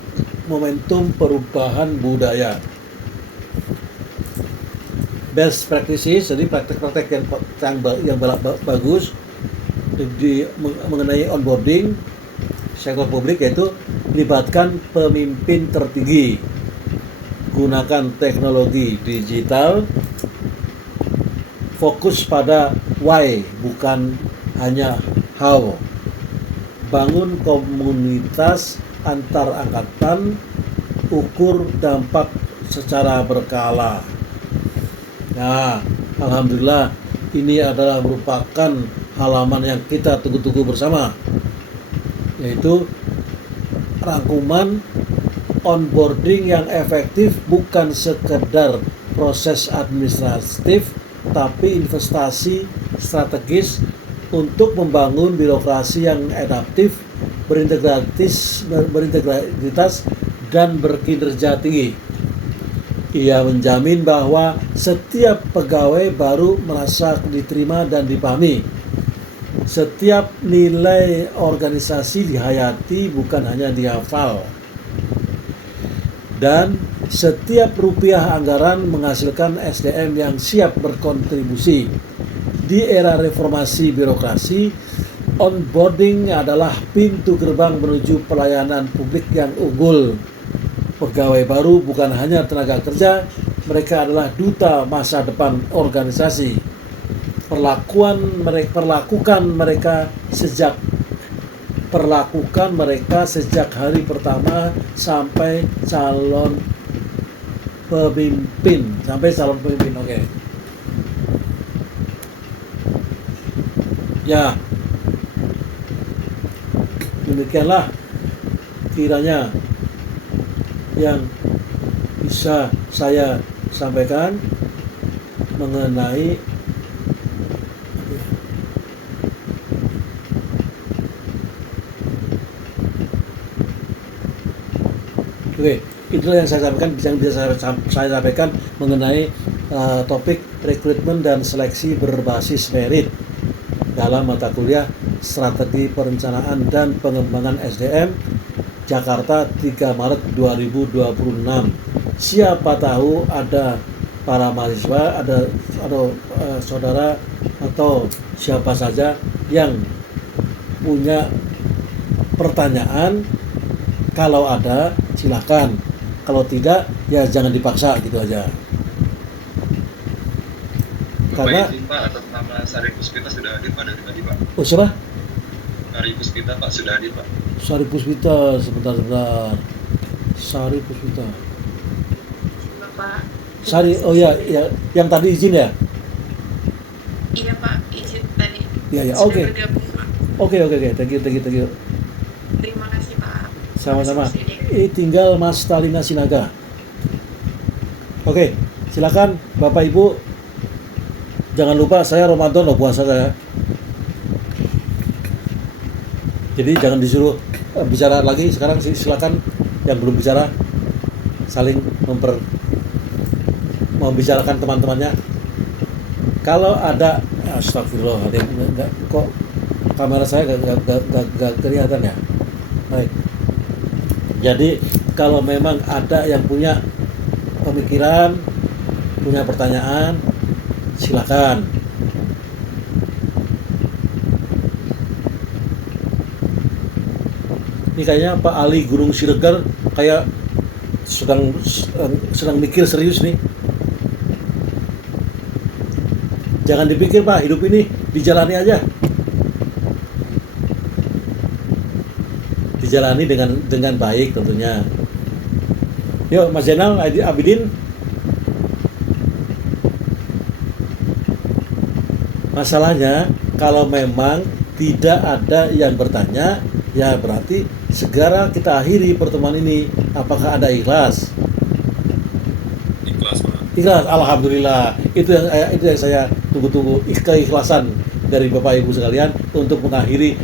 momentum perubahan budaya. Best practices, jadi praktek-praktek yang bagus mengenai onboarding sektor publik, yaitu libatkan pemimpin tertinggi, gunakan teknologi digital, fokus pada why bukan hanya how, bangun komunitas antar angkatan, ukur dampak secara berkala. Nah, alhamdulillah ini adalah merupakan halaman yang kita tunggu-tunggu bersama, yaitu rangkuman onboarding yang efektif bukan sekedar proses administratif, tapi investasi strategis untuk membangun birokrasi yang adaptif, berintegritas dan berkinerja tinggi. Ia menjamin bahwa setiap pegawai baru merasa diterima dan dipahami. Setiap nilai organisasi dihayati, bukan hanya dihafal. Dan setiap rupiah anggaran menghasilkan SDM yang siap berkontribusi. Di era reformasi birokrasi, onboarding adalah pintu gerbang menuju pelayanan publik yang unggul. Pegawai baru bukan hanya tenaga kerja, mereka adalah duta masa depan organisasi. Perlakukan mereka sejak hari pertama sampai calon pemimpin. Oke. Ya, demikianlah kiranya yang bisa saya sampaikan mengenai itulah yang saya sampaikan, yang bisa saya sampaikan mengenai topik rekrutmen dan seleksi berbasis merit dalam mata kuliah Strategi Perencanaan dan Pengembangan SDM Jakarta 3 Maret 2026. Siapa tahu ada para mahasiswa, ada saudara atau siapa saja yang punya pertanyaan. Kalau ada silakan, kalau tidak ya jangan dipaksa, gitu aja. Karena Bapak izin Pak, atas nama Sari Puspita sudah hadir Pak dari tadi Pak. oh siapa? Sari Puspita Pak sudah hadir Pak. Sari Puspita, sebentar. Sari Puspita. Bapak. Sari, oh ya, yang tadi izin ya? Iya Pak, izin tadi. Iya, Sudah oke. bergabung, Pak. Oke, thank you. Terima kasih Pak. Sama-sama. Terima kasih. Tinggal Mas Talina Sinaga. Oke, silakan Bapak Ibu. Jangan lupa saya Ramadan loh, puasa saya. Jadi jangan disuruh bicara lagi. Sekarang silakan yang belum bicara saling membicarakan teman-temannya. Kalau ada, astagfirullahaladzim, enggak, kok kamera saya gak kelihatan ya. Baik. Jadi kalau memang ada yang punya pemikiran, punya pertanyaan, silakan. Ini kayaknya Pak Ali Gunung Siregar kayak sedang mikir serius nih. Jangan dipikir Pak, hidup ini dijalani aja. Dijalani dengan baik tentunya. Yuk Mas Zainal Abidin. Masalahnya kalau memang tidak ada yang bertanya, ya berarti segera kita akhiri pertemuan ini. Apakah ada ikhlas? Ikhlas Pak. Ikhlas, alhamdulillah. Itu yang saya tunggu-tunggu, keikhlasan dari Bapak Ibu sekalian untuk mengakhiri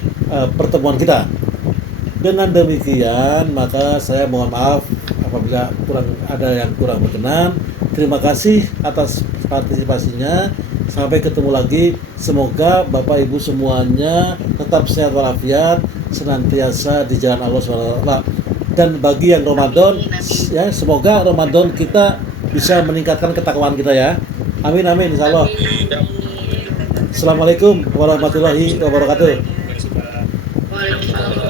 pertemuan kita. Dengan demikian, maka saya mohon maaf apabila ada yang kurang berkenan. Terima kasih atas partisipasinya. Sampai ketemu lagi. Semoga Bapak Ibu semuanya tetap sehat walafiat, senantiasa di jalan Allah SWT. Dan bagi yang Ramadan, ya semoga Ramadan kita bisa meningkatkan ketakwaan kita ya. Amin insyaallah. Assalamualaikum warahmatullahi wabarakatuh. Waalaikumsalam.